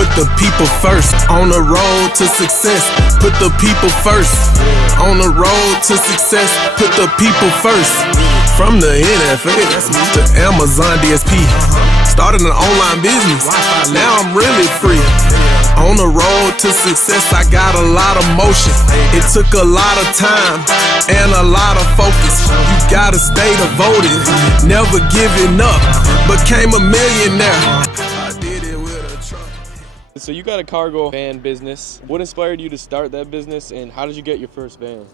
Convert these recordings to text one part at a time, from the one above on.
Put the people first. On the road to success. Put the people first. On the road to success. Put the people first. From the NFL to Amazon DSP. Started an online business. Now I'm really free. On the road to success, I got a lot of motion. It took a lot of time and a lot of focus. You gotta stay devoted, never giving up. Became a millionaire. I did it with a truck. So you got a cargo van business. What inspired you to start that business, and how did you get your first van?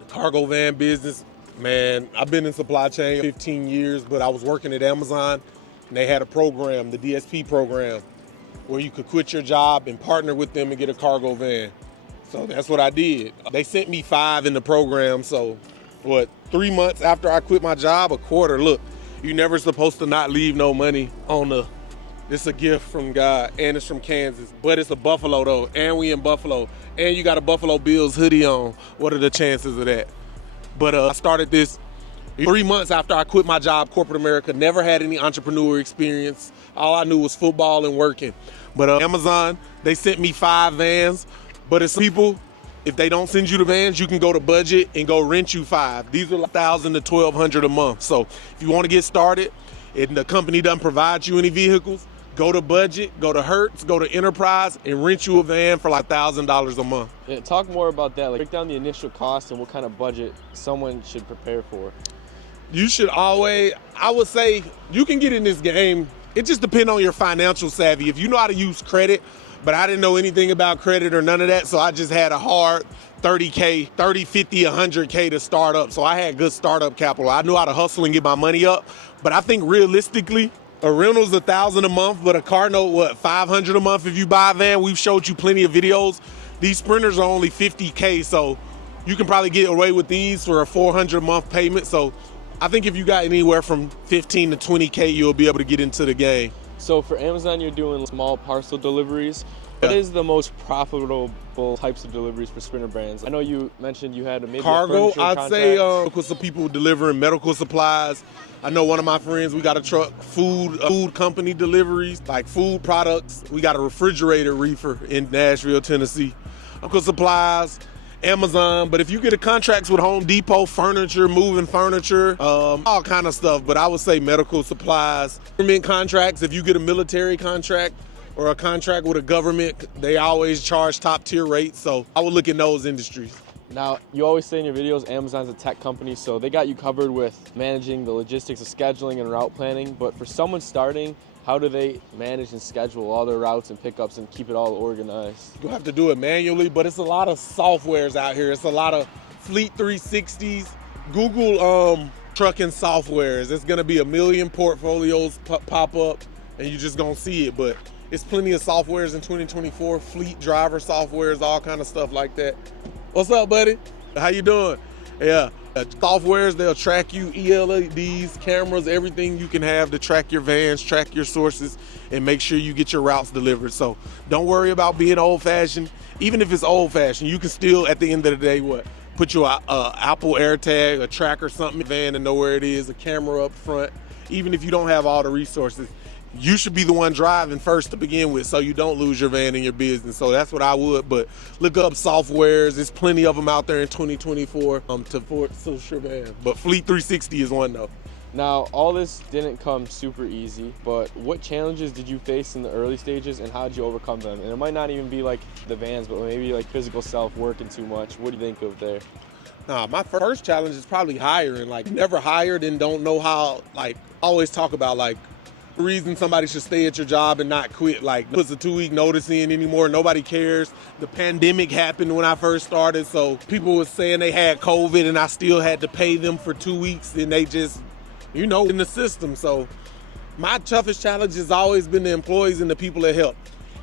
The cargo van business, man, I've been in supply chain 15 years, but I was working at Amazon, and they had a program, the DSP program, where you could quit your job and partner with them and get a cargo van. So that's what I did. They sent me 5 in the program, so 3 months after I quit my job, a quarter. Look, you're never supposed to not leave no money on it's a gift from God, and it's from Kansas, but it's a Buffalo though, and we in Buffalo, and you got a Buffalo Bills hoodie on. What are the chances of that? But I started this 3 months after I quit my job, corporate America, never had any entrepreneur experience. All I knew was football and working. But Amazon, they sent me 5 vans, but it's people, if they don't send you the vans, you can go to budget and go rent you 5. These are $1,000 to $1,200 a month. So if you want to get started and the company doesn't provide you any vehicles, go to budget, go to Hertz, go to Enterprise, and rent you a van for like $1,000 a month. Yeah, talk more about that. Like, break down the initial cost and what kind of budget someone should prepare for. You should always, I would say, you can get in this game. It just depends on your financial savvy. If you know how to use credit, but I didn't know anything about credit or none of that, so I just had a hard 30K, 30, 50, 100K to start up. So I had good startup capital. I knew how to hustle and get my money up. But I think realistically, a rental's $1,000 a month, but a car note, $500 a month if you buy a van. We've showed you plenty of videos. These Sprinters are only 50K, so you can probably get away with these for a $400 a month payment. So I think if you got anywhere from 15 to 20K, you'll be able to get into the game. So for Amazon, you're doing small parcel deliveries. What is the most profitable types of deliveries for Sprinter brands? I know you mentioned you had maybe cargo. A I'd say with some people delivering medical supplies. I know one of my friends, we got a truck, food company deliveries, like food products. We got a refrigerator reefer in Nashville, Tennessee. Medical supplies. Amazon, but if you get a contracts with Home Depot, furniture, moving furniture, all kind of stuff, but I would say medical supplies. Government contracts, if you get a military contract or a contract with a government, they always charge top tier rates, so I would look in those industries. Now, you always say in your videos, Amazon's a tech company, so they got you covered with managing the logistics of scheduling and route planning, but for someone starting, how do they manage and schedule all their routes and pickups and keep it all organized? You have to do it manually, but it's a lot of softwares out here. It's a lot of Fleet 360s, Google trucking softwares. It's gonna be a million portfolios pop up and you just gonna see it, but it's plenty of softwares in 2024, fleet driver softwares, all kind of stuff like that. What's up, buddy? How you doing? Yeah. Softwares, they'll track you, ELEDs, cameras, everything you can have to track your vans, track your sources, and make sure you get your routes delivered. So don't worry about being old-fashioned. Even if it's old-fashioned, you can still, at the end of the day, put your Apple AirTag, a tracker, something in the van to know where it is, a camera up front. Even if you don't have all the resources, you should be the one driving first to begin with so you don't lose your van in your business. So that's what I would, but look up softwares. There's plenty of them out there in 2024 to social van. But Fleet 360 is one though. Now, all this didn't come super easy, but what challenges did you face in the early stages and how did you overcome them? And it might not even be like the vans, but maybe like physical self, working too much. What do you think of there? Nah, my first challenge is probably hiring. Like, never hired and don't know how, like, always talk about like, the reason somebody should stay at your job and not quit, like puts a 2-week notice in anymore. Nobody cares. The pandemic happened when I first started, so people were saying they had COVID and I still had to pay them for 2 weeks and they just, in the system. So my toughest challenge has always been the employees and the people that help.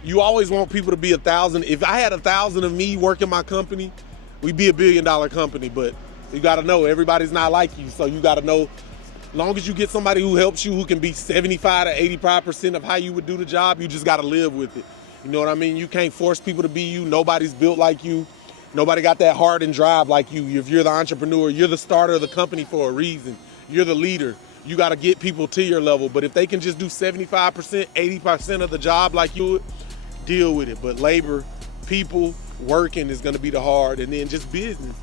You always want people to be 1,000. If I had 1,000 of me working my company, we'd be $1 billion company, but you gotta know everybody's not like you, so you gotta know. Long as you get somebody who helps you, who can be 75 to 85% of how you would do the job, you just got to live with it. You know what I mean? You can't force people to be you. Nobody's built like you. Nobody got that heart and drive like you. If you're the entrepreneur, you're the starter of the company for a reason. You're the leader. You got to get people to your level. But if they can just do 75%, 80% of the job like you would, deal with it. But labor, people, working is gonna be the hard, and then just business.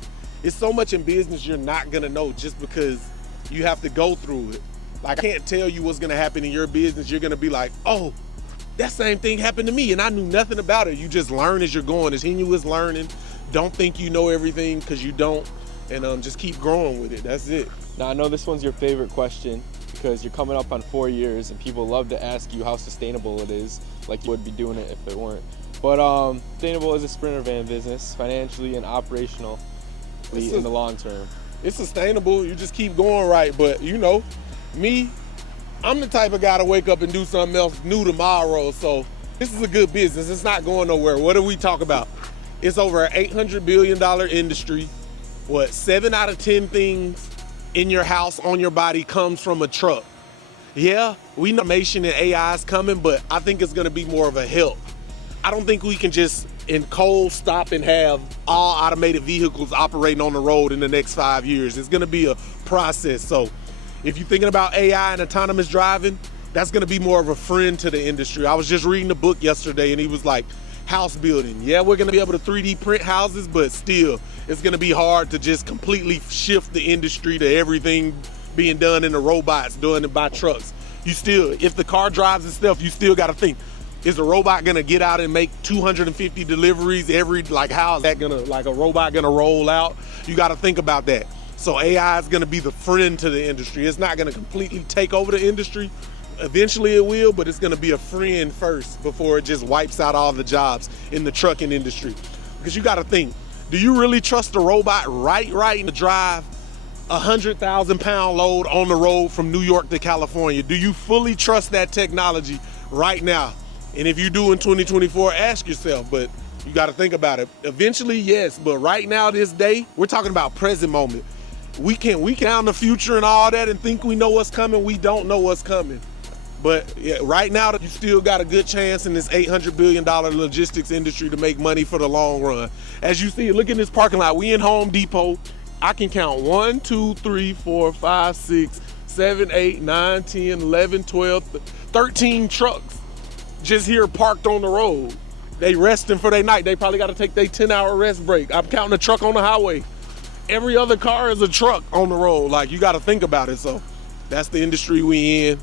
It's so much in business you're not gonna know just because you have to go through it. Like, I can't tell you what's gonna happen in your business. You're gonna be like, oh, that same thing happened to me and I knew nothing about it. You just learn as you're going. It's continuous learning. Don't think you know everything, because you don't, and just keep growing with it. That's it. Now, I know this one's your favorite question because you're coming up on 4 years and people love to ask you how sustainable it is, like you would be doing it if it weren't. But sustainable is a Sprinter van business, financially and operationally in the long term. It's sustainable. You just keep going right. But you know, me, I'm the type of guy to wake up and do something else new tomorrow. So this is a good business. It's not going nowhere. What do we talk about? It's over an $800 billion industry. What, 7 out of 10 things in your house, on your body, comes from a truck. Yeah, we know automation and AI is coming, but I think it's gonna be more of a help. I don't think we can just in cold stop and have all automated vehicles operating on the road in the next 5 years. It's gonna be a process. So if you're thinking about AI and autonomous driving, that's gonna be more of a friend to the industry. I was just reading a book yesterday and he was like, house building. Yeah, we're gonna be able to 3D print houses, but still, it's gonna be hard to just completely shift the industry to everything being done in the robots, doing it by trucks. You still, if the car drives itself, you still gotta think, is the robot gonna get out and make 250 deliveries every, like how is that gonna, like a robot gonna roll out? You gotta think about that. So AI is gonna be the friend to the industry. It's not gonna completely take over the industry. Eventually it will, but it's gonna be a friend first before it just wipes out all the jobs in the trucking industry. Because you gotta think, do you really trust the robot right to drive a 100,000-pound load on the road from New York to California? Do you fully trust that technology right now? And if you do in 2024, ask yourself, but you gotta think about it. Eventually, yes, but right now, this day, we're talking about present moment. We count the future and all that and think we know what's coming. We don't know what's coming. But yeah, right now, you still got a good chance in this $800 billion logistics industry to make money for the long run. As you see, look in this parking lot. We in Home Depot. I can count 1, 2, 3, 4, 5, 6, 7, 8, 9, 10, 11, 12, 13 trucks just here parked on the road. They resting for their night. They probably got to take their 10-hour rest break. I'm counting a truck on the highway. Every other car is a truck on the road. Like, you got to think about it. So that's the industry we in.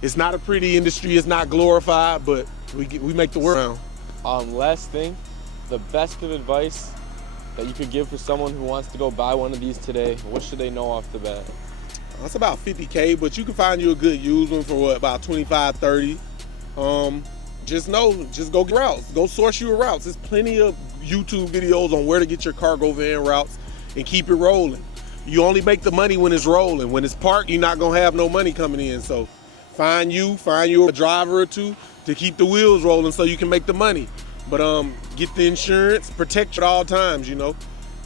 It's not a pretty industry. It's not glorified, but we make the world. Last thing, the best of advice that you could give for someone who wants to go buy one of these today, what should they know off the bat? That's about $50K, but you can find you a good used one for what, about 25, 30. Just go get routes. Go source your routes. There's plenty of YouTube videos on where to get your cargo van routes and keep it rolling. You only make the money when it's rolling. When it's parked, you're not gonna have no money coming in. So find you a driver or two to keep the wheels rolling so you can make the money. But get the insurance, protect at all times, you know.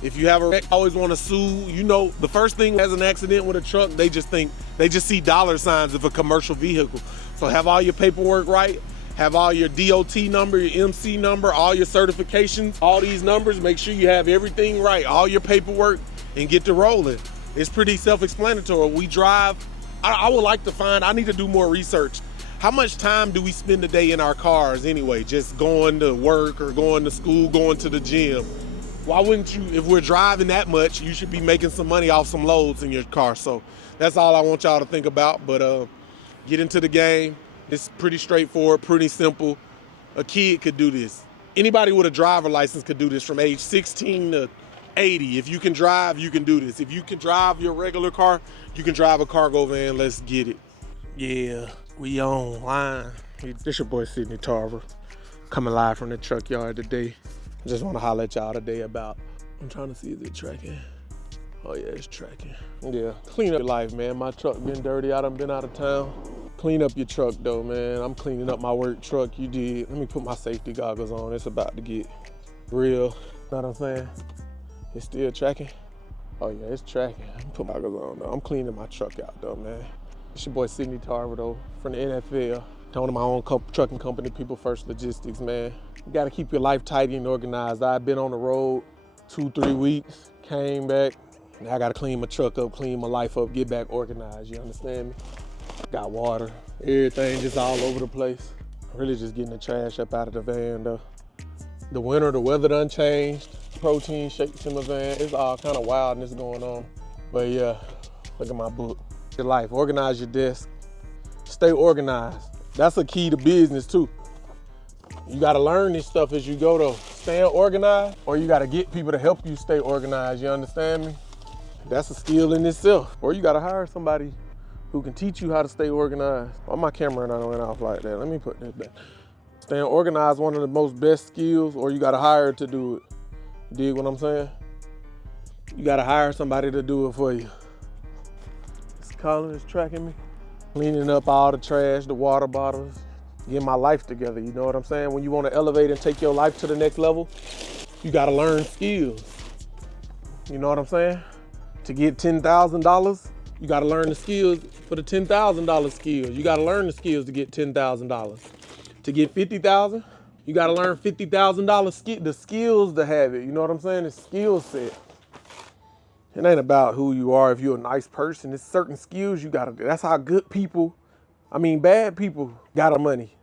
If you have a wreck, always want to sue, you know, the first thing as an accident with a truck, they just see dollar signs of a commercial vehicle. So have all your paperwork right, have all your DOT number, your MC number, all your certifications, all these numbers, make sure you have everything right, all your paperwork, and get to rolling. It's pretty self-explanatory. We drive, I would like to find, I need to do more research. How much time do we spend a day in our cars anyway, just going to work or going to school, going to the gym? Why wouldn't you, if we're driving that much, you should be making some money off some loads in your car. So that's all I want y'all to think about. But get into the game. It's pretty straightforward, pretty simple. A kid could do this. Anybody with a driver license could do this from age 16 to 80. If you can drive, you can do this. If you can drive your regular car, you can drive a cargo van. Let's get it. Yeah, we online. This your boy Sidney Tarver, coming live from the truck yard today. I just want to holler at y'all today about, I'm trying to see, is it tracking? Oh yeah, it's tracking. Yeah, clean up your life, man. My truck been dirty, I done been out of town. Clean up your truck though, man. I'm cleaning up my work truck, you did. Let me put my safety goggles on. It's about to get real. Know what I'm saying? It's still tracking? Oh yeah, it's tracking. I'm put my goggles on though. I'm cleaning my truck out though, man. It's your boy Sidney Tarver though, from the NFL. Owning my own trucking company, People First Logistics, man. You gotta keep your life tidy and organized. I've been on the road 2-3 weeks, came back. Now I gotta clean my truck up, clean my life up, get back organized, you understand me? Got water, everything just all over the place. Really just getting the trash up out of the van though. The winter, the weather done changed. Protein shakes in my van. It's all kind of wildness going on. But yeah, look at my book. Your life, organize your desk. Stay organized. That's a key to business too. You gotta learn this stuff as you go though. Staying organized, or you gotta get people to help you stay organized, you understand me? That's a skill in itself. Or you gotta hire somebody who can teach you how to stay organized. Oh, my camera done went off like that. Let me put that back. Staying organized, one of the most best skills, or you gotta hire to do it. You dig what I'm saying? You gotta hire somebody to do it for you. This Colin is tracking me. Cleaning up all the trash, the water bottles, getting my life together, you know what I'm saying? When you wanna elevate and take your life to the next level, you gotta learn skills. You know what I'm saying? To get $10,000, you gotta learn the skills for the $10,000 skills. You gotta learn the skills to get $10,000. To get $50,000, you gotta learn $50,000 the skills to have it. You know what I'm saying? The skill set. It ain't about who you are if you're a nice person. It's certain skills you gotta do. That's how good people, bad people got a money.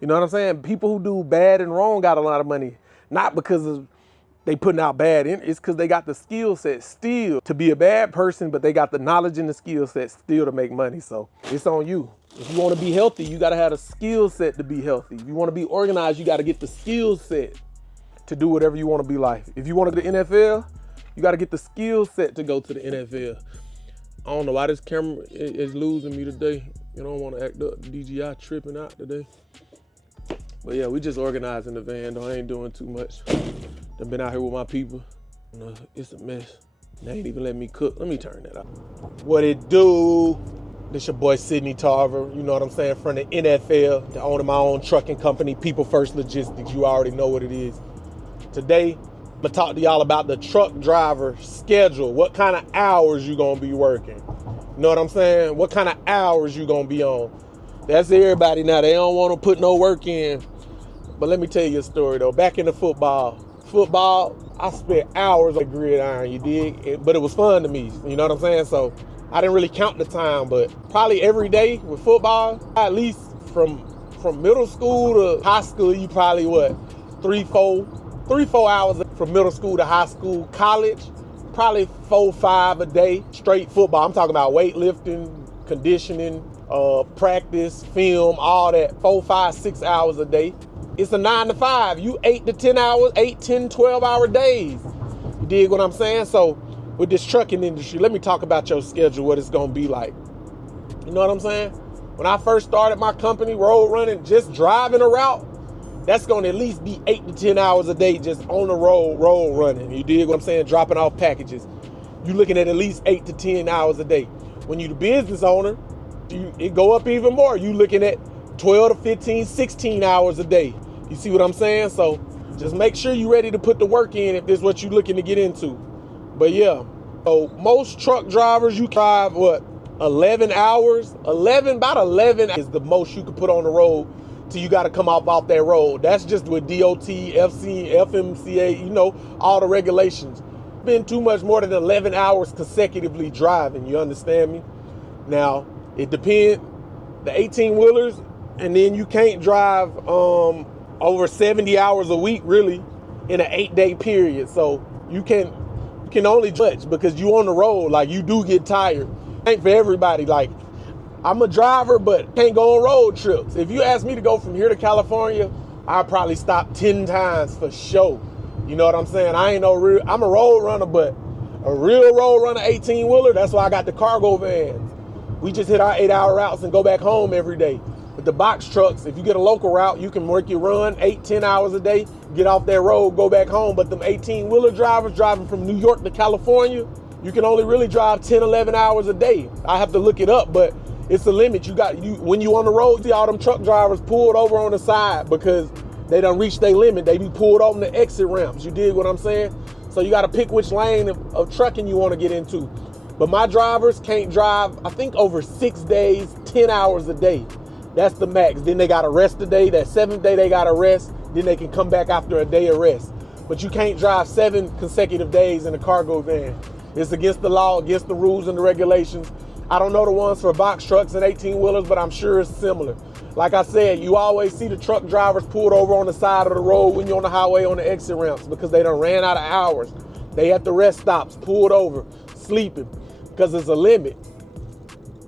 You know what I'm saying? People who do bad and wrong got a lot of money. Not because of they putting out bad, it's because they got the skill set still to be a bad person, but they got the knowledge and the skill set still to make money. So it's on you. If you want to be healthy, you got to have a skill set to be healthy. If you want to be organized, you got to get the skill set to do whatever you want to be like. If you want to go to the NFL, you got to get the skill set to go to the NFL. I don't know why this camera is losing me today. You don't want to act up. DJI tripping out today. But yeah, we just organizing the van though. I ain't doing too much. I've been out here with my people. It's a mess. They ain't even letting me cook. Let me turn that off. What it do? This your boy Sidney Tarver. You know what I'm saying? From the NFL, to owning my own trucking company, People First Logistics. You already know what it is. Today, I'm gonna talk to y'all about the truck driver schedule. What kind of hours you gonna be working? You know what I'm saying? What kind of hours you gonna be on? That's everybody now. They don't want to put no work in. But let me tell you a story though. Back in the football, I spent hours on the gridiron, you dig? But it was fun to me, you know what I'm saying? So I didn't really count the time, but probably every day with football, at least from middle school to high school, you probably three, four hours from middle school to high school. College, probably 4, 5 a day, straight football. I'm talking about weightlifting, conditioning, practice, film, all that, 4, 5, 6 hours a day. It's a 9 to 5. You 8 to 10 hours, 8, 10, 12 hour days. You dig what I'm saying? So with this trucking industry, let me talk about your schedule, what it's gonna be like. You know what I'm saying? When I first started my company, road running, just driving a route, that's gonna at least be 8 to 10 hours a day just on the road running. You dig what I'm saying? Dropping off packages. You're looking at least 8 to 10 hours a day. When you're the business owner, it go up even more. You looking at 12 to 15, 16 hours a day. You see what I'm saying? So just make sure you're ready to put the work in if this is what you're looking to get into. But yeah, so most truck drivers, you drive 11 hours? About 11 is the most you can put on the road till you got to come off that road. That's just with DOT, FC, FMCA, you know, all the regulations. Been too much more than 11 hours consecutively driving, you understand me? Now, it depends, the 18-wheelers, and then you can't drive over 70 hours a week, really, in an 8-day period. So you can only judge because you on the road, like you do get tired. Ain't for everybody. Like, I'm a driver, but can't go on road trips. If you ask me to go from here to California, I'll probably stop 10 times for sure. You know what I'm saying? I'm a road runner, but a real road runner 18-wheeler, that's why I got the cargo vans. We just hit our 8-hour routes and go back home every day. With the box trucks, if you get a local route, you can work your run 8, 10 hours a day, get off that road, go back home. But them 18-wheeler drivers driving from New York to California, you can only really drive 10, 11 hours a day. I have to look it up, but it's a limit. When you on the road, see all them truck drivers pulled over on the side because they done reached their limit. They be pulled over the exit ramps. You dig what I'm saying? So you got to pick which lane of trucking you want to get into. But my drivers can't drive, I think, over 6 days, 10 hours a day. That's the max. Then they got to rest a day. That 7th day they got to rest. Then they can come back after a day of rest. But you can't drive 7 consecutive days in a cargo van. It's against the law, against the rules and the regulations. I don't know the ones for box trucks and 18-wheelers, but I'm sure it's similar. Like I said, you always see the truck drivers pulled over on the side of the road when you're on the highway on the exit ramps because they done ran out of hours. They at the rest stops, pulled over, sleeping, because there's a limit.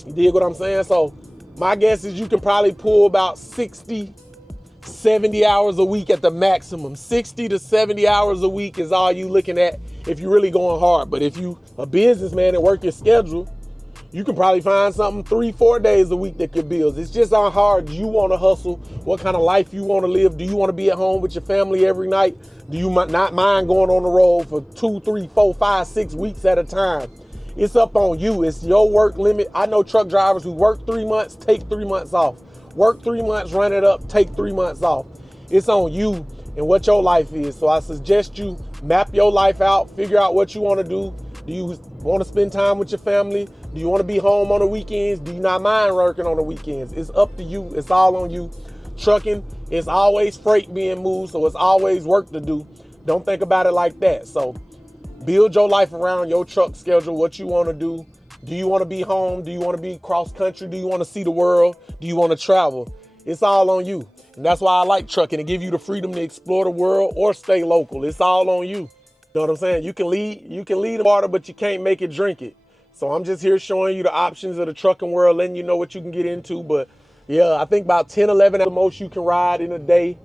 You dig what I'm saying? So my guess is you can probably pull about 60, 70 hours a week at the maximum. 60 to 70 hours a week is all you looking at if you're really going hard. But if you a businessman and work your schedule, you can probably find something 3-4 days a week that could build. It's just how hard you want to hustle, what kind of life you want to live. Do you want to be at home with your family every night? Do you not mind going on the road for 2, 3, 4, 5, 6 weeks at a time? It's up on you. It's your work limit. I know truck drivers who work 3 months, take 3 months off. Work 3 months, run it up, take 3 months off. It's on you and what your life is. So I suggest you map your life out, figure out what you want to do. Do you want to spend time with your family? Do you want to be home on the weekends? Do you not mind working on the weekends? It's up to you. It's all on you. Trucking is always freight being moved, so it's always work to do. Don't think about it like that. So build your life around your truck schedule, what you want to do. Do you want to be home? Do you want to be cross country? Do you want to see the world? Do you want to travel? It's all on you. And that's why I like trucking. It give you the freedom to explore the world or stay local. It's all on you. You know what I'm saying? You can lead the water, but you can't make it drink it. So I'm just here showing you the options of the trucking world, letting you know what you can get into. But yeah, I think about 10, 11 at the most you can ride in a day.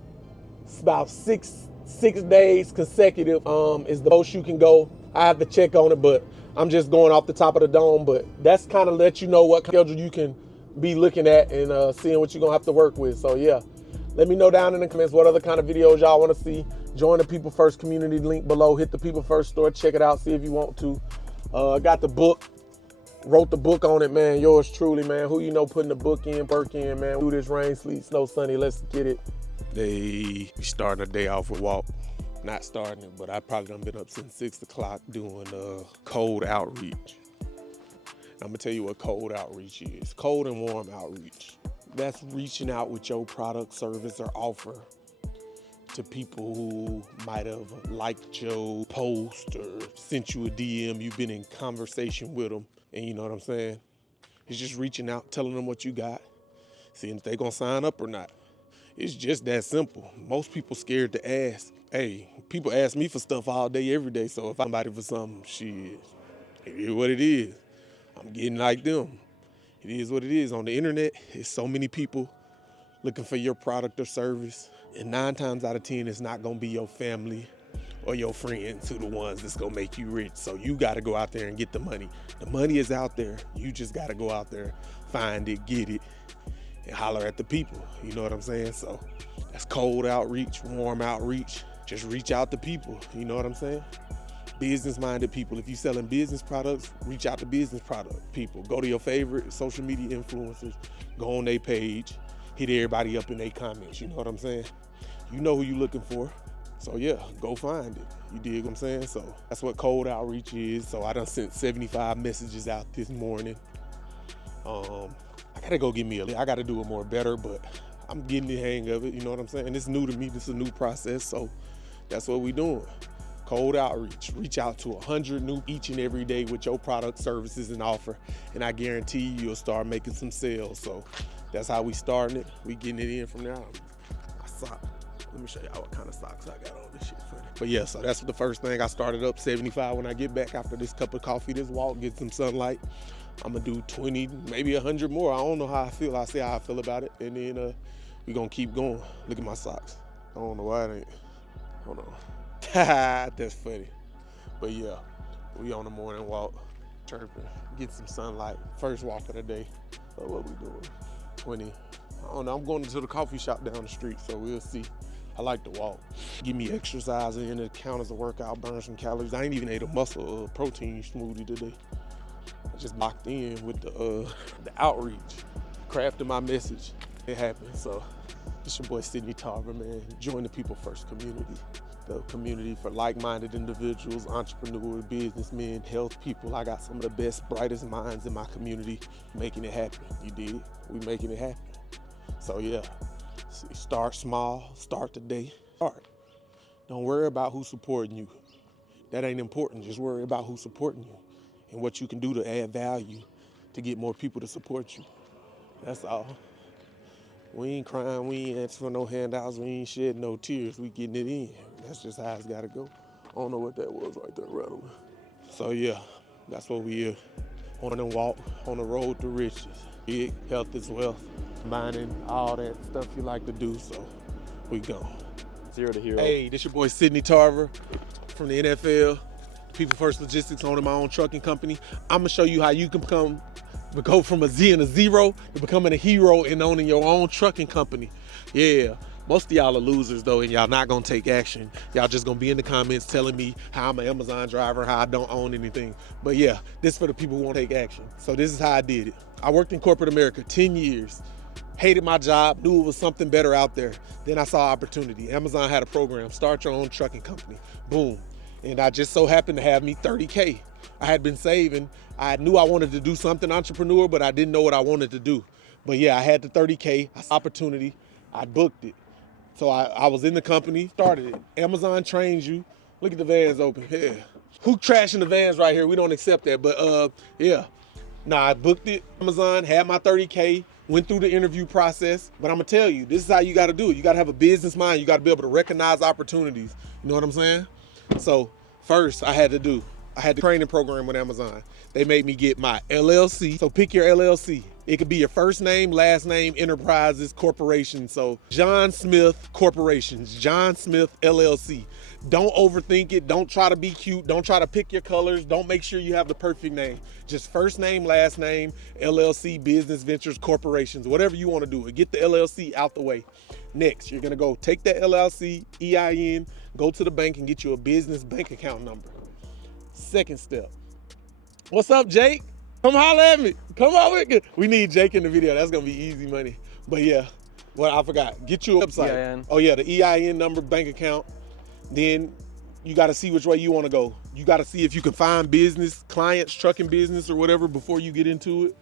It's about six days consecutive is the most you can go. I have to check on it, but I'm just going off the top of the dome. But that's kind of let you know what schedule you can be looking at and seeing what you're going to have to work with. So yeah, let me know down in the comments what other kind of videos y'all want to see. Join the People First community, link below. Hit the People First store. Check it out. See if you want to. Got the book. Wrote the book on it, man. Yours truly, man. Who you know putting the book in, work in, man. Do this rain, sleet, snow, sunny. Let's get it. We starting a day off with walk. Not starting it, but I probably done been up since 6 o'clock doing cold outreach. I'm gonna tell you what cold outreach is. Cold and warm outreach. That's reaching out with your product, service, or offer to people who might have liked your post or sent you a DM. You've been in conversation with them, and you know what I'm saying? It's just reaching out, telling them what you got, seeing if they're gonna sign up or not. It's just that simple. Most people scared to ask. Hey, people ask me for stuff all day, every day, so if I'm somebody for something, shit, it is what it is. I'm getting like them. It is what it is. On the internet, there's so many people looking for your product or service. And 9 times out of 10, it's not gonna be your family or your friends who the ones that's gonna make you rich. So you gotta go out there and get the money. The money is out there. You just gotta go out there, find it, get it, and holler at the people. You know what I'm saying? So that's cold outreach, warm outreach. Just reach out to people. You know what I'm saying? Business-minded people. If you're selling business products, reach out to business product people. Go to your favorite social media influencers, go on their page, hit everybody up in their comments. You know what I'm saying? You know who you're looking for. So yeah, go find it. You dig what I'm saying? So that's what cold outreach is. So I done sent 75 messages out this morning. I gotta go get me I gotta do it more better, but I'm getting the hang of it. You know what I'm saying? It's new to me. This is a new process. So that's what we doing. Cold outreach. Reach out to 100 new each and every day with your product, services, and offer. And I guarantee you'll start making some sales. So that's how we starting it. We getting it in from now. Let me show y'all what kind of socks I got on. This shit funny. But yeah, so that's the first thing. I started up 75 when I get back after this cup of coffee, this walk, get some sunlight. I'm gonna do 20, maybe 100 more. I don't know how I feel. I see how I feel about it. And then we gonna keep going. Look at my socks. I don't know why it ain't. Hold on. That's funny. But yeah, we on the morning walk, chirping, get some sunlight. First walk of the day. So what we doing? 20. I don't know. I'm going to the coffee shop down the street, so we'll see. I like to walk. Give me exercise in it, count as a workout, burn some calories. I ain't even ate a muscle protein smoothie today. I just locked in with the outreach, crafting my message. It happened. So it's your boy Sidney Tarver, man. Join the People First community. The community for like-minded individuals, entrepreneurs, businessmen, health people. I got some of the best, brightest minds in my community making it happen. You did? We making it happen. So yeah, start small, start today. Start. Don't worry about who's supporting you. That ain't important. Just worry about who's supporting you and what you can do to add value to get more people to support you. That's all. We ain't crying, we ain't asking for no handouts, we ain't shedding no tears, we getting it in. That's just how it's gotta go. I don't know what that was right there, rattling. So yeah, that's what we are. On the walk, on the road to riches. Big health is wealth, mining, all that stuff you like to do, so we gone. Zero to hero. Hey, this your boy Sidney Tarver from the NFL, People First Logistics, owning my own trucking company. I'm gonna show you how you can go from a Z and a zero to becoming a hero and owning your own trucking company. Yeah, most of y'all are losers though, and y'all not gonna take action. Y'all just gonna be in the comments telling me how I'm an Amazon driver, how I don't own anything. But yeah, this is for the people who won't take action. So this is how I did it. I worked in corporate America 10 years. Hated my job, knew it was something better out there. Then I saw opportunity. Amazon had a program, start your own trucking company. Boom. And I just so happened to have me 30K. I had been saving. I knew I wanted to do something entrepreneur, but I didn't know what I wanted to do. But yeah, I had the 30K, I saw opportunity, I booked it. So I was in the company, started it. Amazon trains you. Look at the vans open, yeah. Who trashing the vans right here? We don't accept that, but yeah. Nah, I booked it, Amazon, had my 30K, went through the interview process. But I'm gonna tell you, this is how you gotta do it. You gotta have a business mind. You gotta be able to recognize opportunities. You know what I'm saying? So first I had the training program with Amazon. They made me get my LLC. So pick your LLC. It could be your first name, last name, enterprises, corporation. So John Smith Corporations, John Smith LLC. Don't overthink it. Don't try to be cute. Don't try to pick your colors. Don't make sure you have the perfect name. Just first name, last name, LLC, business ventures, corporations, whatever you want to do. Get the LLC out the way. Next, you're going to go take that LLC, EIN, go to the bank and get you a business bank account number. Second step. What's up, Jake? Come holler at me. Come on with it. We need Jake in the video. That's going to be easy money. But yeah, well, I forgot. Get you a website. EIN. Oh yeah, the EIN number, bank account. Then you got to see which way you want to go. You got to see if you can find business, clients, trucking business or whatever before you get into it.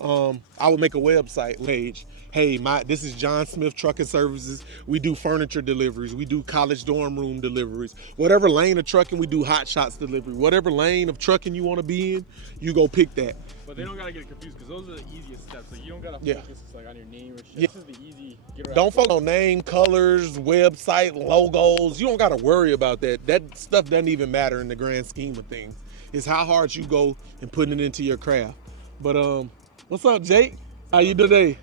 I would make a website page. Hey, this is John Smith Trucking Services. We do furniture deliveries. We do college dorm room deliveries. Whatever lane of trucking, we do hot shots delivery. Whatever lane of trucking you want to be in, you go pick that. But they don't gotta get confused because those are the easiest steps. Like you don't gotta focus like on your name or shit. Yeah. This is the easy. Get right Don't focus on name, colors, website, logos. You don't gotta worry about that. That stuff doesn't even matter in the grand scheme of things. It's how hard you go and putting it into your craft. But what's up, Jake? How you today?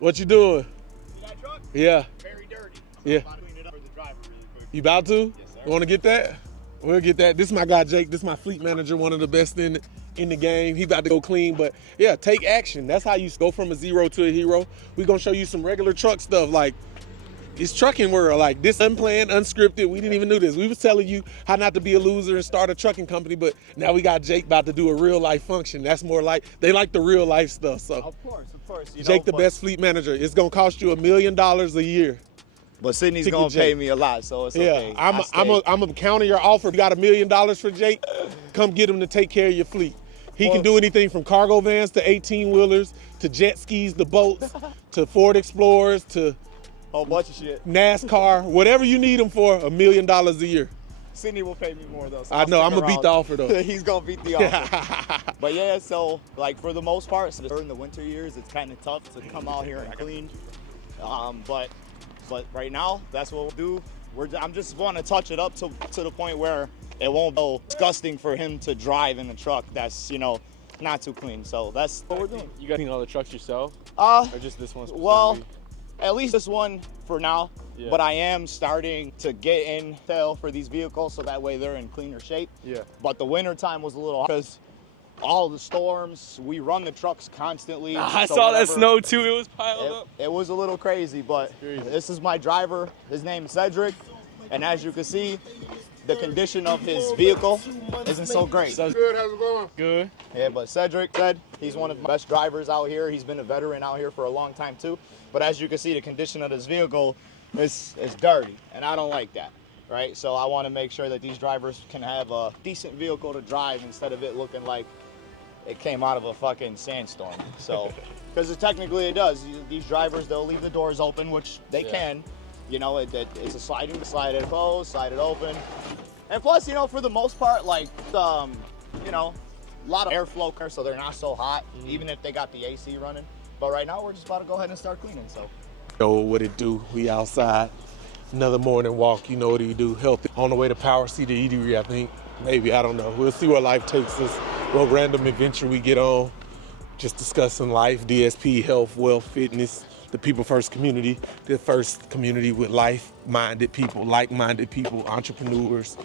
What you doing? See that truck? Yeah. Very dirty. So Yeah. I'm about to clean it up for the driver really quick. You about to? Yes, sir. You want to get that? We'll get that. This is my guy, Jake. This is my fleet manager, one of the best in the game. He about to go clean, but yeah, take action. That's how you go from a zero to a hero. We're going to show you some regular truck stuff like it's trucking world, like this unplanned, unscripted. We didn't even do this. We was telling you how not to be a loser and start a trucking company, but now we got Jake about to do a real life function. That's more like, they like the real life stuff. So Of course. You Jake, know, the best fleet manager. It's going to cost you $1 million a year. But Sidney's Ticket going to Jake. pay me a lot, so it's Yeah, okay. I'm counter your offer. If you got $1 million for Jake, come get him to take care of your fleet. He can do anything from cargo vans to 18-wheelers to jet skis to boats to Ford Explorers to whole bunch of shit. NASCAR, whatever you need him for, $1 million a year. Sidney will pay me more though. So I know, I'll I'm stick gonna beat around. the offer though. He's gonna beat the offer. But yeah, so like for the most part, so during the winter years, it's kind of tough to come out here and clean. But right now, that's what we'll do. I'm just want to touch it up to the point where it won't go disgusting for him to drive in the truck. That's not too clean. So that's what we're doing. You got clean all the trucks yourself? Or just this one specifically? Well, at least this one for now. Yeah. But I am starting to get intel for these vehicles so that way they're in cleaner shape. Yeah. But the winter time was a little hard because all the storms, we run the trucks constantly. I so saw that whenever- snow too. It was piled up. It was a little crazy, but crazy. this is my driver. His name is Cedric. And as you can see, the condition of his vehicle isn't so great. Good, how's it going? Good. Yeah, but Cedric said he's one of the best drivers out here. He's been a veteran out here for a long time too. But as you can see, the condition of this vehicle is dirty, and I don't like that, right? So I want to make sure that these drivers can have a decent vehicle to drive instead of it looking like it came out of a fucking sandstorm. So, because technically it does. These drivers, they'll leave the doors open, which they can. It's a slide it closed, slide it open. And plus, for the most part, like, a lot of airflow, so they're not so hot, even if they got the AC running. But right now, we're just about to go ahead and start cleaning. So. Know what it do. We outside. Another morning walk. You know what you do. Healthy. On the way to Power City Eatery, I think. Maybe, I don't know. We'll see where life takes us. What random adventure we get on. Just discussing life, DSP, health, wealth, fitness, the people first community, the first community with life-minded people, like-minded people, entrepreneurs,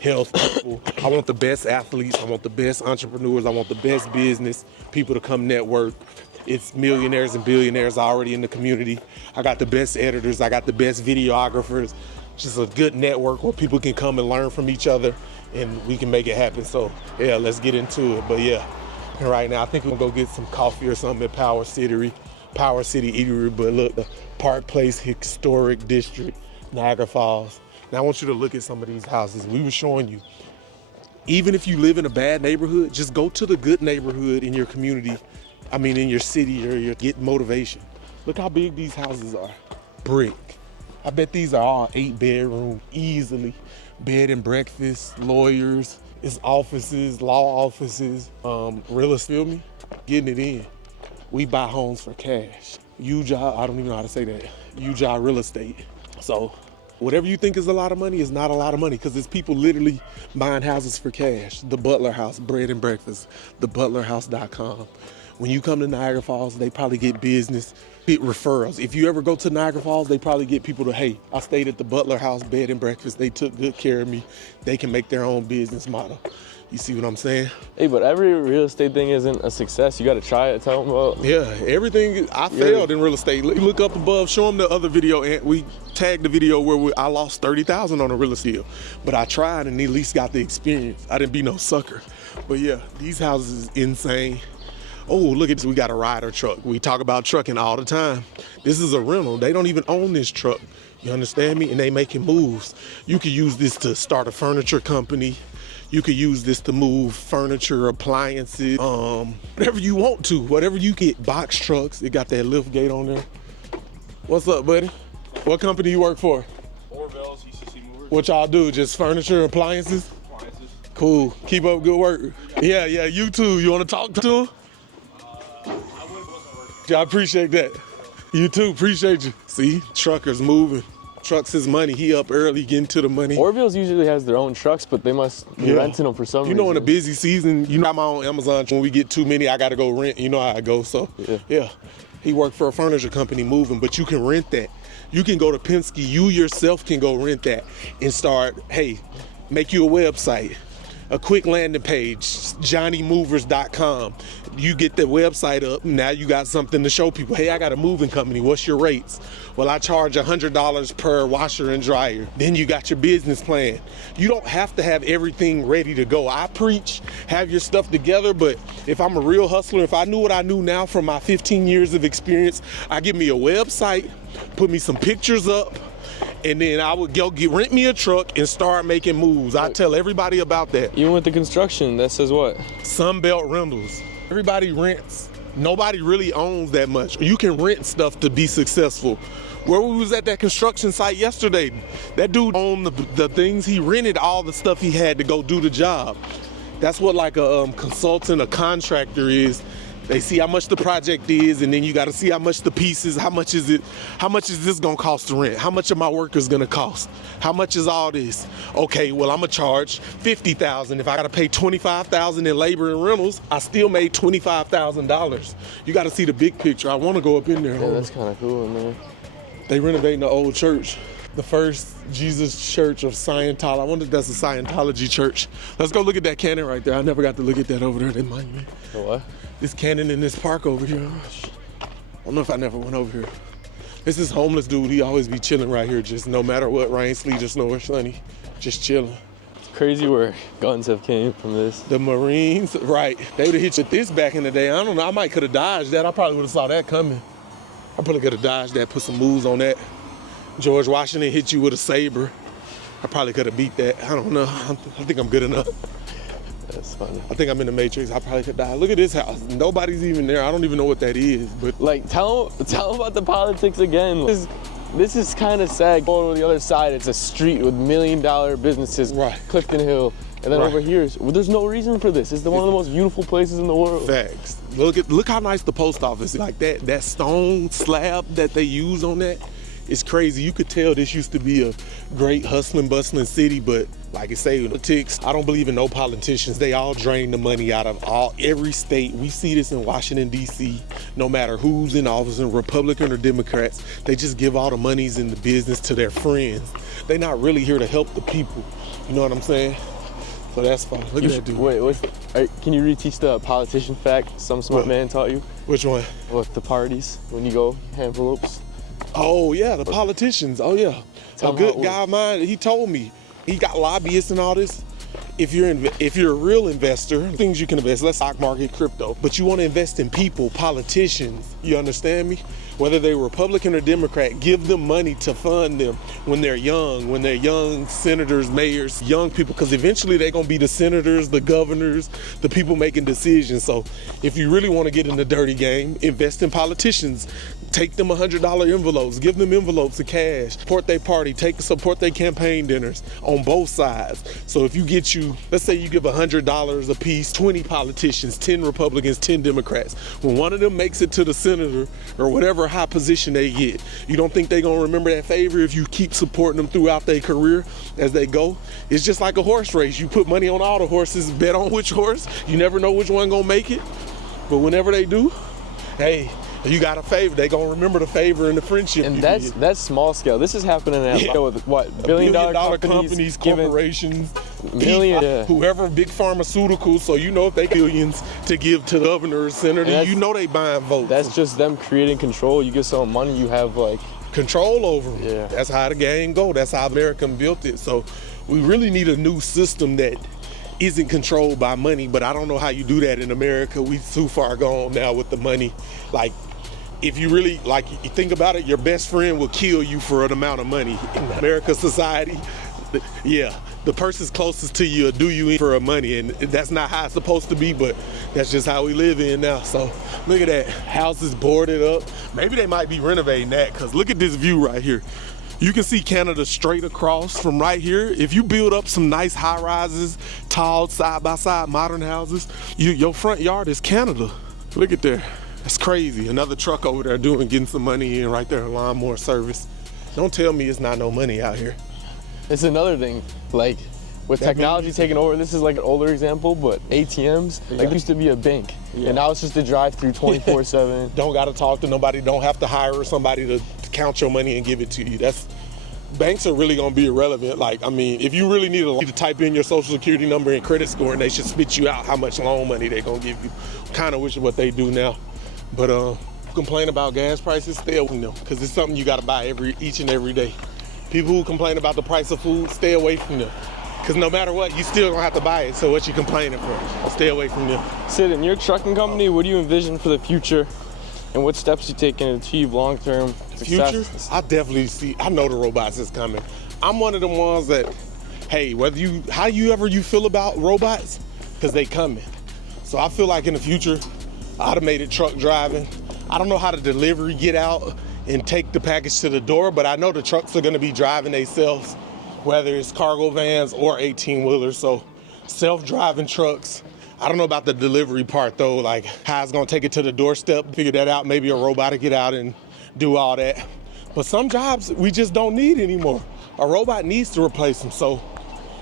health people. I want the best athletes. I want the best entrepreneurs. I want the best business people to come network. It's millionaires and billionaires already in the community. I got the best editors. I got the best videographers. Just a good network where people can come and learn from each other and we can make it happen. So yeah, let's get into it. But yeah, and right now I think we'll go get some coffee or something at Power City Eatery. But look, the Park Place Historic District, Niagara Falls. Now I want you to look at some of these houses. We were showing you, even if you live in a bad neighborhood, just go to the good neighborhood in your community. I mean, in your city, or you get motivation. Look how big these houses are. Brick. I bet these are all 8-bedroom, easily. Bed and breakfast, lawyers, it's offices, law offices, real estate, feel me? Getting it in. We buy homes for cash. UJA, I don't even know how to say that. UJA real estate. So whatever you think is a lot of money is not a lot of money, because it's people literally buying houses for cash. The Butler House, bread and breakfast, thebutlerhouse.com. When you come to Niagara Falls, they probably get business, get referrals. If you ever go to Niagara Falls, they probably get people to, hey, I stayed at the Butler House bed and breakfast. They took good care of me. They can make their own business model. You see what I'm saying? Hey, but every real estate thing isn't a success. You got to try it. Tell them about. Yeah, everything. I failed in real estate. Look up above. Show them the other video. And we tagged the video where I lost $30,000 on a real estate deal. But I tried and at least got the experience. I didn't be no sucker. But yeah, these houses is insane. Oh, look at this, we got a rider truck. We talk about trucking all the time. This is a rental. They don't even own this truck. You understand me? And they making moves. You could use this to start a furniture company. You could use this to move furniture, appliances, whatever you want to, whatever you get. Box trucks, it got that lift gate on there. What's up, buddy? What company you work for? Orville's, UCC Movers. What y'all do, just furniture, appliances? Appliances. Cool, keep up good work. Yeah, you too. You wanna talk to him? I appreciate that. You too, appreciate you. See, truckers moving. Trucks is money. He up early getting to the money. Orville's usually has their own trucks, but they must be renting them for some reason. You know, in the busy season, you know, I'm on Amazon. When we get too many, I got to go rent. You know how I go. So, yeah. He worked for a furniture company moving, but you can rent that. You can go to Penske. You yourself can go rent that and start, hey, make you a website. A quick landing page, johnnymovers.com. You get the website up, now you got something to show people. Hey, I got a moving company, what's your rates? Well, I charge $100 per washer and dryer. Then you got your business plan. You don't have to have everything ready to go. I preach, have your stuff together, but if I'm a real hustler, if I knew what I knew now from my 15 years of experience, I give me a website, put me some pictures up, and then I would go rent me a truck and start making moves. I tell everybody about that. Even with the construction, that says what? Sunbelt Rentals. Everybody rents. Nobody really owns that much. You can rent stuff to be successful. Where we was at that construction site yesterday, that dude owned the things. He rented all the stuff he had to go do the job. That's what like a consultant, a contractor is. They see how much the project is, and then you got to see how much the piece is. How much is it? How much is this gonna cost to rent? How much are my workers gonna cost? How much is all this? Okay, well, I'm gonna charge $50,000. If I gotta pay $25,000 in labor and rentals, I still made $25,000. You got to see the big picture. I want to go up in there. Yeah, that's kind of cool, man. They renovating the old church, the first Jesus Church of Scientology. I wonder if that's a Scientology church. Let's go look at that cannon right there. I never got to look at that over there. They mind me. What? This cannon in this park over here. I don't know if I never went over here. This is homeless dude. He always be chilling right here, just no matter what, rain, sleet, just nowhere sunny, just chilling. It's crazy where guns have came from this. The Marines, right. They would have hit you with this back in the day. I don't know, I might could have dodged that. I probably would have saw that coming. I probably could have dodged that, put some moves on that. George Washington hit you with a saber. I probably could have beat that. I don't know. I think I'm good enough. That's funny. I think I'm in the Matrix. I probably could die. Look at this house. Nobody's even there. I don't even know what that is. But like, tell about the politics again. This is kind of sad. Going on the other side, it's a street with $1 million businesses. Right. Clifton Hill. And then over here, there's no reason for this. It's one of the most beautiful places in the world. Facts. Look how nice the post office is. Like that stone slab that they use on that. It's crazy. You could tell this used to be a great hustling, bustling city, but like I say, politics, I don't believe in no politicians. They all drain the money out of every state. We see this in Washington, D.C., no matter who's in office, Republican or Democrats. They just give all the monies in the business to their friends. They're not really here to help the people. You know what I'm saying? So that's fine. Look at that dude. Wait, can you reteach the politician fact some smart man taught you? Which one? With the parties, when you go, envelopes. Oh, yeah, the politicians. Oh, yeah. A good guy of mine, he told me, he got lobbyists and all this. If you're a real investor, things you can invest, let's stock market, crypto, but you want to invest in people, politicians, you understand me? Whether they're Republican or Democrat, give them money to fund them when they're young senators, mayors, young people, because eventually they're going to be the senators, the governors, the people making decisions. So if you really want to get in the dirty game, invest in politicians. Take them $100 envelopes, give them envelopes of cash, support their party, support their campaign dinners on both sides. So if let's say you give $100 a piece, 20 politicians, 10 Republicans, 10 Democrats. When one of them makes it to the senator or whatever high position they get, you don't think they're gonna remember that favor if you keep supporting them throughout their career as they go? It's just like a horse race. You put money on all the horses, bet on which horse. You never know which one gonna make it. But whenever they do, hey, you got a favor. They gonna remember the favor and the friendship. And that's small scale. This is happening at with what billion-dollar companies, corporations, million, whoever, big pharmaceuticals. So you know if they billions to give to the governor or senator, you know they buying votes. That's just them creating control. You give someone money, you have like control over them. Yeah. That's how the game go. That's how America built it. So we really need a new system that isn't controlled by money. But I don't know how you do that in America. We too far gone now with the money. Like, if you really, you think about it, your best friend will kill you for an amount of money. In America society, the person's closest to you will do you in for money, and that's not how it's supposed to be, but that's just how we live in now. So look at that, houses boarded up. Maybe they might be renovating that, because look at this view right here. You can see Canada straight across from right here. If you build up some nice high rises, tall side-by-side modern houses, your front yard is Canada. Look at there. That's crazy. Another truck over there getting some money in right there, lawnmower service. Don't tell me it's not no money out here. It's another thing, like with technology taking over, this is like an older example, but ATMs, like there used to be a bank, and now it's just a drive-through 24/7. Don't gotta talk to nobody, don't have to hire somebody to count your money and give it to you. Banks are really gonna be irrelevant. Like, I mean, if you really need to type in your social security number and credit score, and they should spit you out how much loan money they're gonna give you. Kind of wish what they do now. But complain about gas prices, stay away from them, because it's something you got to buy each and every day. People who complain about the price of food, stay away from them, because no matter what, you still gonna have to buy it. So what you complaining for? Stay away from them. Sid, in your trucking company, what do you envision for the future, and what steps you take to achieve long-term success? Future? I know the robots is coming. I'm one of the ones that, hey, how you feel about robots, because they coming. So I feel like in the future, automated truck driving. I don't know how the delivery get out and take the package to the door, but I know the trucks are gonna be driving themselves, whether it's cargo vans or 18-wheelers. So self-driving trucks. I don't know about the delivery part though, like how it's gonna take it to the doorstep, figure that out. Maybe a robot to get out and do all that. But some jobs we just don't need anymore. A robot needs to replace them. So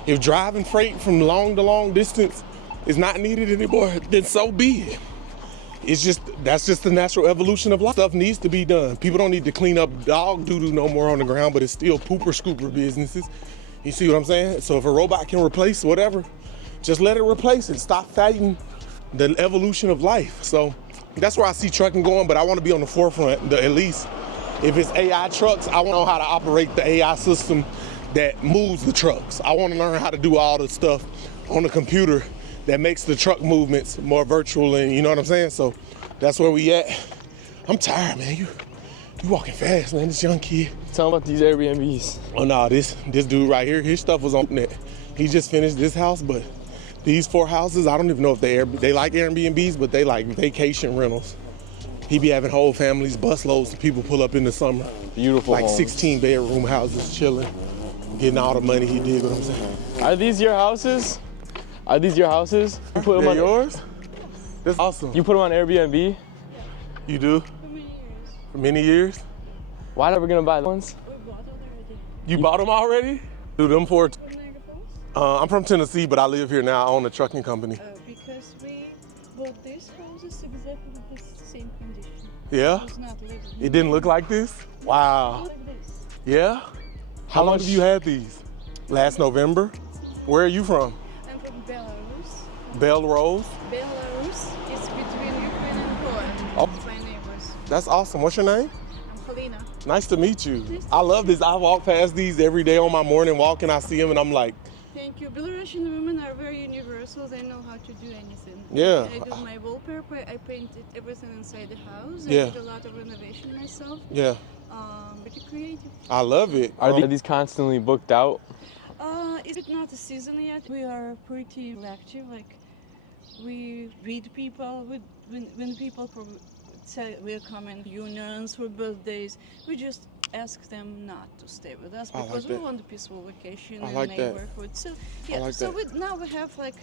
if driving freight from long to long distance is not needed anymore, then so be it. That's just the natural evolution of life. Stuff needs to be done. People don't need to clean up dog doo-doo no more on the ground, but it's still pooper scooper businesses. You see what I'm saying? So if a robot can replace whatever, just let it replace it. Stop fighting the evolution of life. So that's where I see trucking going, but I want to be on the forefront, at least. If it's AI trucks, I want to know how to operate the AI system that moves the trucks. I want to learn how to do all the stuff on the computer that makes the truck movements more virtual, and you know what I'm saying? So that's where we at. I'm tired, man. You walking fast, man, this young kid. Tell me about these Airbnbs. Oh no, this dude right here, his stuff was on net. He just finished this house, but these 4 houses, I don't even know if they like Airbnbs, but they like vacation rentals. He be having whole families, busloads of people pull up in the summer. Beautiful like homes. 16-bedroom houses, chilling, getting all the money. He did what I'm saying. Are these your houses? You put them They're on yours? That's awesome. You put them on Airbnb? You do? For many years. For many years? Why are we gonna buy the ones? We bought it already. You bought them already? Do them for? From Niagara Falls? I'm from Tennessee, but I live here now. I own a trucking company. Because we bought these houses exactly with the same condition. Yeah? It was not living. It didn't look like this? Wow. Like this. Yeah? How long much- have you had these? Last November? Where are you from? I'm from Belarus. Belrose? Belarus is between Ukraine and Poland. Oh. It's my neighbors. That's awesome. What's your name? I'm Helena. Nice to meet you. Nice to I love this. I walk past these every day on my morning walk and I see them and I'm like, Thank you. Belarusian women are very universal. They know how to do anything. Yeah. I do my wallpaper. I painted everything inside the house. Yeah. I did a lot of renovation myself. yeah, Pretty creative. I love it. Are these constantly booked out? Is it not a season yet? We are pretty active. Like we read people. When people say we're coming unions for birthdays, we just ask them not to stay with us I like because we that. want a peaceful vacation I in like the that. neighborhood. So yeah, like so that. now we have like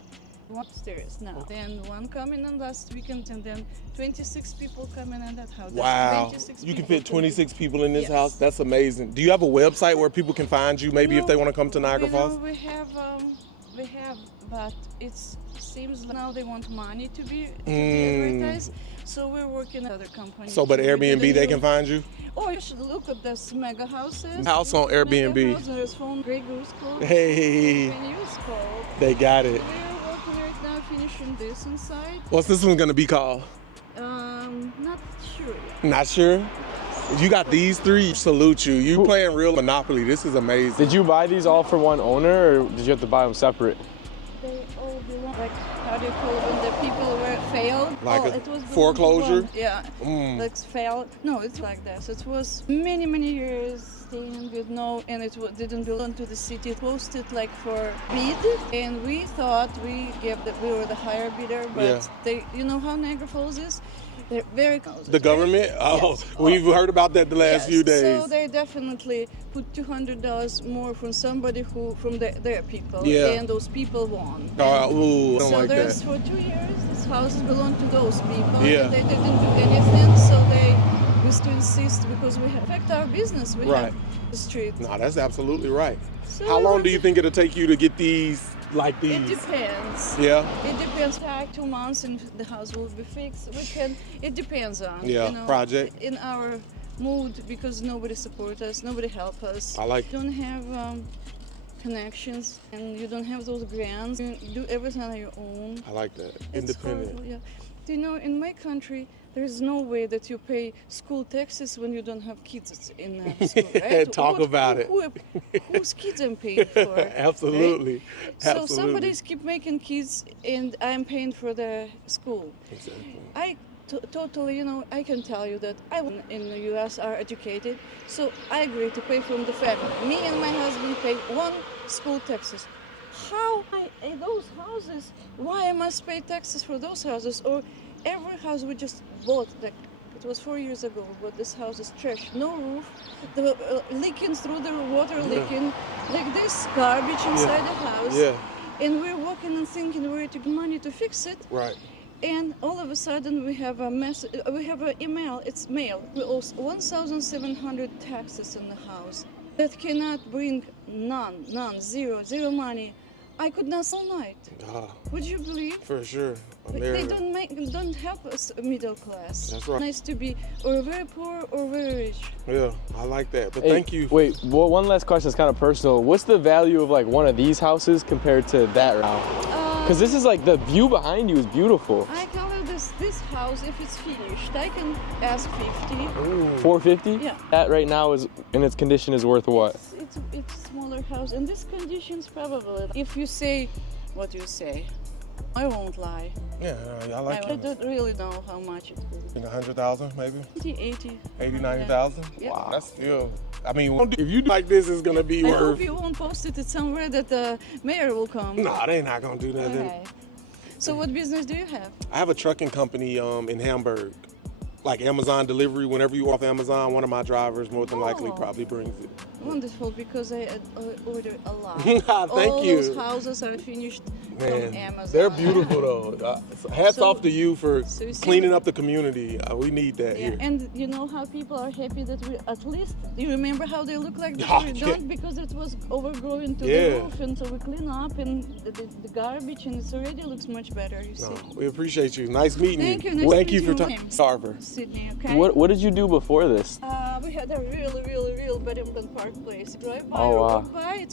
one upstairs now. Then one coming in last weekend, and then 26 people coming in that house. That's Wow. 26 You can people fit 26 people in this Yes. house? That's amazing. Do you have a website where people can find you maybe if No, they want to come to Niagara we know Falls? we have, but it seems now they want money to be Mm. advertised. So we're working with other companies. So, but We did a Airbnb, they new- can find you? Oh, you should look at this mega houses. House on Airbnb. Mega house, there's phone, Grey Goose called. Hey, When you called. they got it. We're working right now, finishing this inside. What's this one going to be called? Not sure yet. Not sure? You got these three, salute you. You playing real Monopoly. This is amazing. Did you buy these all for one owner, or did you have to buy them separate? They all belong. Like, how do you call it when the people were failed? Like a it was belong to foreclosure? one. Yeah. Mm. Like failed. No, it's like that. It was many years staying with no, and it didn't belong to the city. It posted like for bid, and we thought we were the higher bidder, but Yeah. they, you know how Niagara Falls is? They're very close. The government? Oh, Yes. we've heard about that the last few days. So they definitely put $200 more from somebody from their people, Yeah. and those people won. Ooh, I don't So like there's that. for 2 years, this houses belong to those people. Yeah. And they didn't do anything, so they used to insist because we affect our business. We Right. have the street. No, that's absolutely right. So How we long want do you to- think it'll take you to get these, like It these? depends. Yeah? It depends. Like 2 months and the house will be fixed. It depends on Yeah, project. in our mood, because nobody support us, nobody help us. I like- You don't have connections, and you don't have those grants. You do everything on your own. I like that. It's Independent. horrible, yeah. Do you know, in my country, there is no way that you pay school taxes when you don't have kids in school, right? Talk about it. Whose kids I'm paying for? Absolutely. So Absolutely. somebody's keep making kids, and I'm paying for the school. Exactly. I totally, I can tell you that in the U.S. are educated, so I agree to pay from the family. Me and my husband pay one school taxes. How in those houses? Why I must pay taxes for those houses? Or every house we just bought, like it was 4 years ago, but this house is trash, no roof, the leaking through the water, leaking like this garbage inside the house. Yeah. And we're walking and thinking where to get money to fix it. Right. And all of a sudden we have a we have an email, it's mail. We owe 1,700 taxes in the house. That cannot bring zero money. I could not sell night. Ah, Would you believe? for sure. They don't help us middle class. That's right. Nice to be or very poor or very rich. Yeah, I like that. But Hey, thank you. Wait, well, one last question is kind of personal. What's the value of like one of these houses compared to that round? Because this is like the view behind you is beautiful. I tell you this house, if it's finished, I can ask 50. 450? Yeah. That right now is in its condition is worth what? It's smaller house, and this conditions probably. If you say what you say, I won't lie. Yeah, I like I it. don't really know how much it will be. 100,000 maybe? 80. 80, 90,000? Yeah. Wow, that's still, I mean, if you do like this, it's going to be I worth. hope you won't post it somewhere that the mayor will come. Nah, they not going to do nothing. Okay. So what business do you have? I have a trucking company in Hamburg. Like Amazon delivery, whenever you off Amazon, one of my drivers more than likely Oh. probably brings it. Wonderful, because I order a lot. Thank All you. those houses are finished from Amazon. They're beautiful though. Hats off to you for so you see cleaning up the community. We need that Yeah, here. and you know how people are happy that we at least you remember how they look like Oh, we yeah. don't because it was overgrown to Yeah. the roof, and so we clean up and the garbage, and it already looks much better. You see. No, we appreciate you. Nice meeting Thank you. you. Nice Thank to you meet for you. time. Tarver. Sidney, okay. What did you do before this? We had a real bed in Park place. Drive by Oh, or wow. walk by.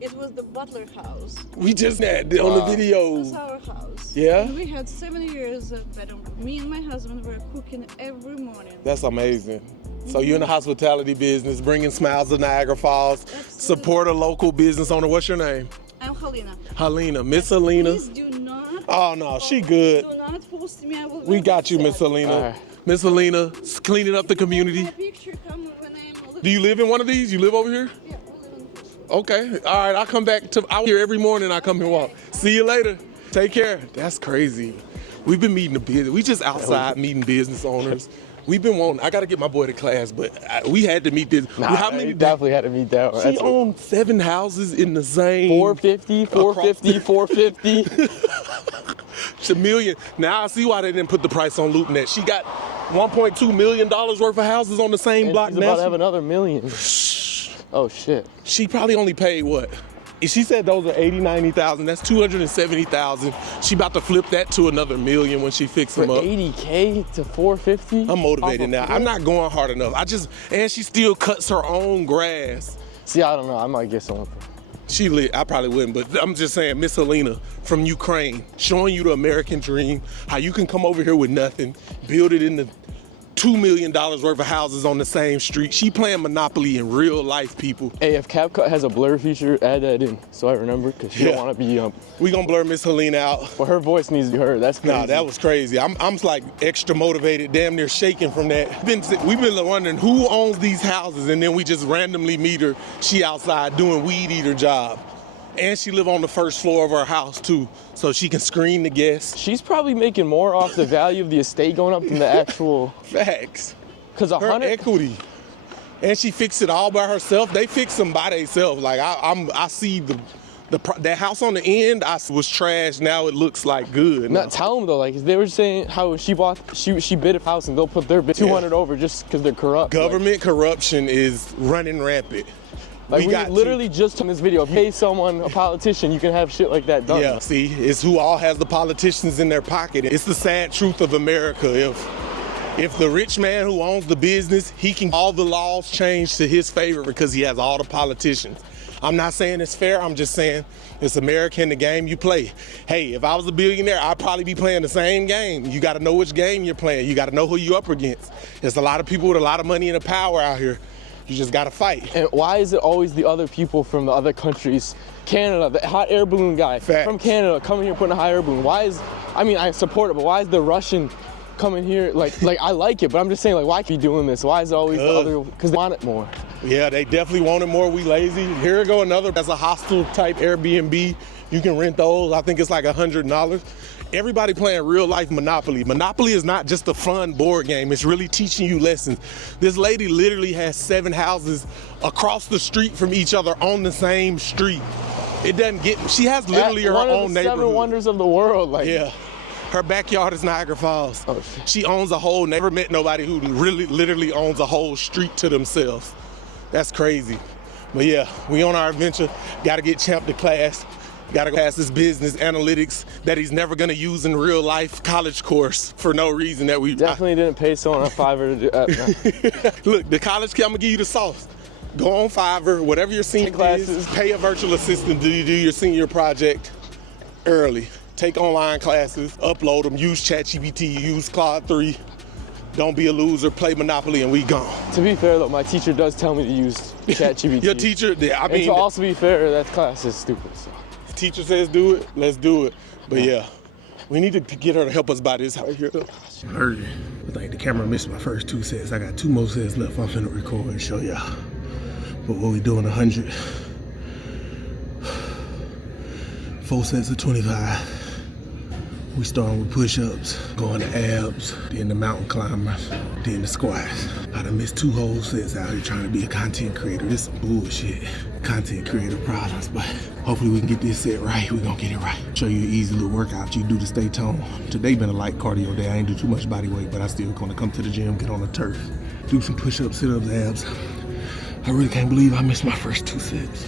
It was the Butler House. We just had on the Wow. It video. was our house. Yeah? And we had 7 years of bed. Me and my husband were cooking every morning. That's amazing. So you're in the hospitality business, bringing smiles to Niagara Falls. Support a local business owner. What's your name? I'm Helena. Helena. Miss Helena. Please do not. Oh no, she good. Do not post me. I will We be got you, Miss upset. Helena. All right. Miss Helena, cleaning up the community. My picture come when I'm a little. Do you live in one of these? You live over here? Yeah, I live in Fishers. Okay. All right. I'll come back to out here every morning. I come and walk. See you later. Take care. That's crazy. We've been meeting the business. We just outside meeting business owners. We've been wanting. I got to get my boy to class, but we had to meet this. How many? You definitely had to meet that one. She That's owned 7 houses in the same. 450, 450, 450. It's a million. Now I see why they didn't put the price on LoopNet. She got $1.2 million worth of houses on the same And block. she's about to Now have another million. Oh shit. she probably only paid what? She said those are 80, 90,000. That's 270,000. She about to flip that to another million when she fix For them up. 80K to 450? I'm motivated now. I'm not going hard enough. And she still cuts her own grass. See, I don't know. I might get someone. She lit. I probably wouldn't, but I'm just saying, Miss Helena from Ukraine, showing you the American dream, how you can come over here with nothing, build it into $2 million worth of houses on the same street. She playing Monopoly in real life, people. Hey, if CapCut has a blur feature, add that in so I remember, because she Yeah. don't want to be We gonna blur Miss Helena out. but her voice needs to be heard. That's crazy. Nah, that was crazy. I'm like extra motivated, damn near shaking from that. We've been wondering who owns these houses, and then we just randomly meet her. She outside doing weed eater job. And she live on the first floor of our house too, so she can screen the guests. She's probably making more off the value of the estate going up than the actual, Facts. because Her equity. And she fixed it all by herself. They fix them by themselves. Like I see that house on the end. Was trash. Now it looks like good. Not tell them though, like they were saying how she bid a house and they'll put their bid 200 over just because they're corrupt. Government corruption is running rampant. Like we got literally just in this video, pay someone, a politician, you can have shit like that done. Yeah, see, it's who all has the politicians in their pocket. It's the sad truth of America. If the rich man who owns the business, he can all the laws change to his favor because he has all the politicians. I'm not saying it's fair, I'm just saying it's American, the game you play. Hey, if I was a billionaire, I'd probably be playing the same game. You gotta know which game you're playing. You gotta know who you're up against. There's a lot of people with a lot of money and power out here. You just gotta fight. And why is it always the other people from the other countries? Canada, the hot air balloon guy Facts. from Canada coming here putting a hot air balloon. I support it, but why is the Russian coming here? Like I like it, but I'm just saying, like, why keep doing this? Why is it always the other? Because they want it more. Yeah, they definitely wanted more. We lazy. Here we go another. That's a hostel type Airbnb. You can rent those. I think it's like $100. Everybody playing real life Monopoly. Monopoly is not just a fun board game. It's really teaching you lessons. This lady literally has 7 houses across the street from each other on the same street. It doesn't get. She has literally her one own of the neighborhood. 7 wonders of the world. Like, Yeah. Her backyard is Niagara Falls. Oh, shit. She owns a whole, never met nobody who really literally owns a whole street to themselves. That's crazy. But yeah, we on our adventure. Gotta get Champ to class. Gotta go pass this business analytics that he's never gonna use in real life college course for no reason that we definitely didn't pay someone a $5 to do. No. Look, the college kid, I'm gonna give you the sauce. Go on Fiverr, whatever your senior Take classes. is, pay a virtual assistant to do your senior project early. Take online classes, upload them, use ChatGPT, use Claude 3. Don't be a loser, play Monopoly, and we gone. To be fair though, my teacher does tell me to use ChatGPT. Your teacher, I And mean, to also be fair, that class is stupid. So. teacher says do it, let's do it. But yeah, we need to get her to help us buy this house here. I heard you. I think the camera missed my first 2 sets. I got 2 more sets left. I'm finna record and show y'all. But what we doing 100. 4 sets of 25. We starting with push-ups, going to abs, then the mountain climbers, then the squats. I done missed 2 whole sets out here trying to be a content creator. This is some bullshit. Content creator problems, but Hopefully we can get this set right. We're gonna get it right. Show you an easy little workout you do to stay toned. Today been a light cardio day. I ain't do too much body weight, but I still gonna come to the gym, get on the turf, do some push-ups, sit-ups, abs. I really can't believe I missed my first 2 sets.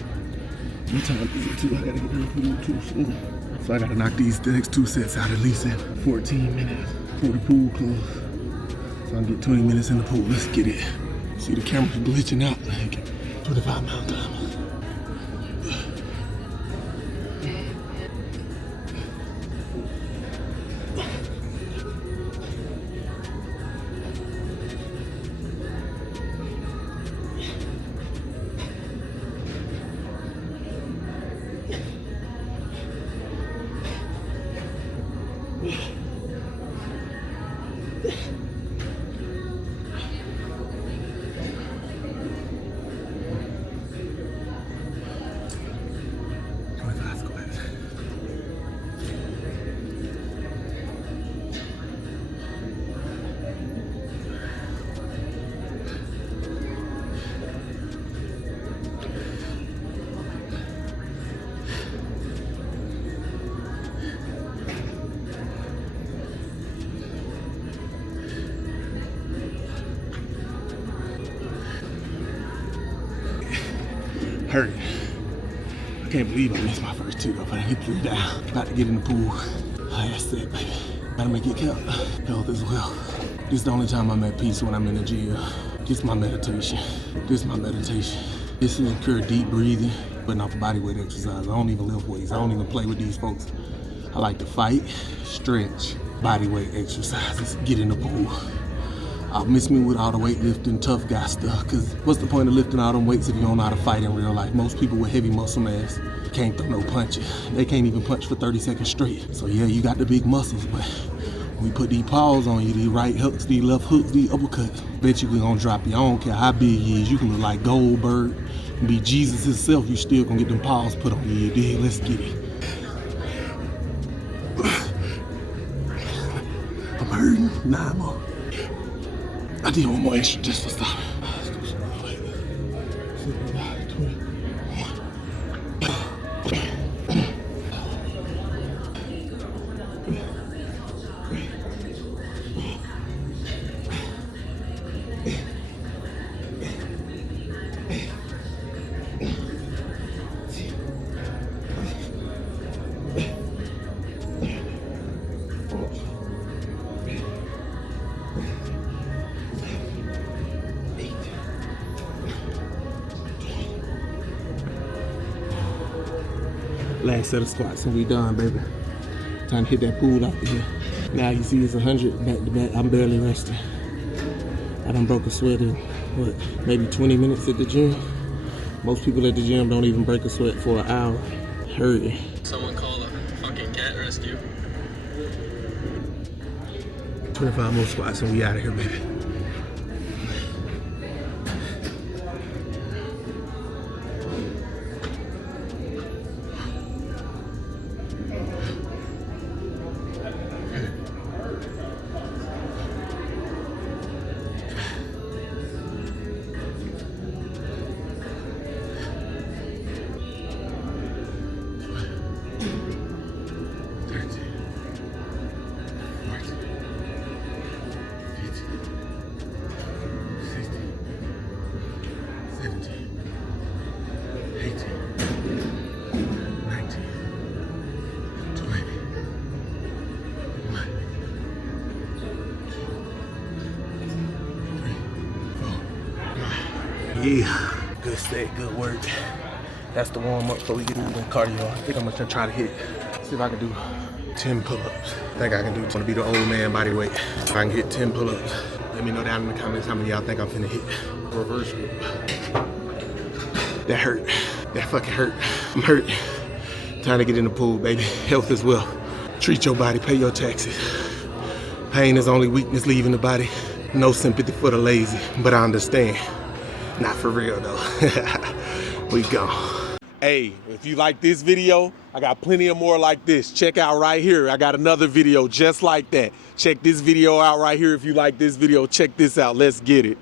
What time is it too? I gotta get ready for the 2 sets. So I gotta knock these next 2 sets out at least in 14 minutes before the pool closes. So I can get 20 minutes in the pool. Let's get it. See the camera's glitching out. Like 25-mile time. Hurt. I can't believe I missed my first 2 though, but I hit 3 down. About to get in the pool. Last set, baby. Gotta make it count. Health as well. This is the only time I'm at peace when I'm in the gym. This is my meditation. This is my meditation. This is pure deep breathing, putting off body weight exercise. I don't even lift weights. I don't even play with these folks. I like to fight, stretch, body weight exercises, get in the pool. Miss me with all the weightlifting, tough guy stuff, because what's the point of lifting all them weights if you don't know how to fight in real life? Most people with heavy muscle mass can't throw no punches. They can't even punch for 30 seconds straight. So yeah, you got the big muscles, but when we put these paws on you, these right hooks, these left hooks, these uppercuts, bet you gonna drop you. I don't care how big he is. You can look like Goldberg, be Jesus himself, you still gonna get them paws put on you, dig? Let's get it. I'm hurting, 9 more. I did one more extra just for stop. Last set of squats and we done, baby. Time to hit that pool out here. Now you see it's 100 back to back. I'm barely resting. I done broke a sweat in, what, maybe 20 minutes at the gym. Most people at the gym don't even break a sweat for an hour. Hurting. Someone call a fucking cat rescue. 25 more squats and we out of here, baby. Yeah, good set, good work. That's the warm up before we get into the cardio. I think I'm gonna try to hit, see if I can do 10 pull-ups. I think I can do, it's gonna be the old man body weight. If I can hit 10 pull-ups, let me know down in the comments how many y'all think I'm finna hit. Reverse grip. That hurt, that fucking hurt. I'm hurt. Time to get in the pool, baby. Health as well. Treat your body, pay your taxes. Pain is only weakness leaving the body. No sympathy for the lazy, but I understand. Not for real though. We gone. Hey, if you like this video, I got plenty of more like this. Check out right here. I got another video just like that. Check this video out right here. If you like this video, check this out. Let's get it.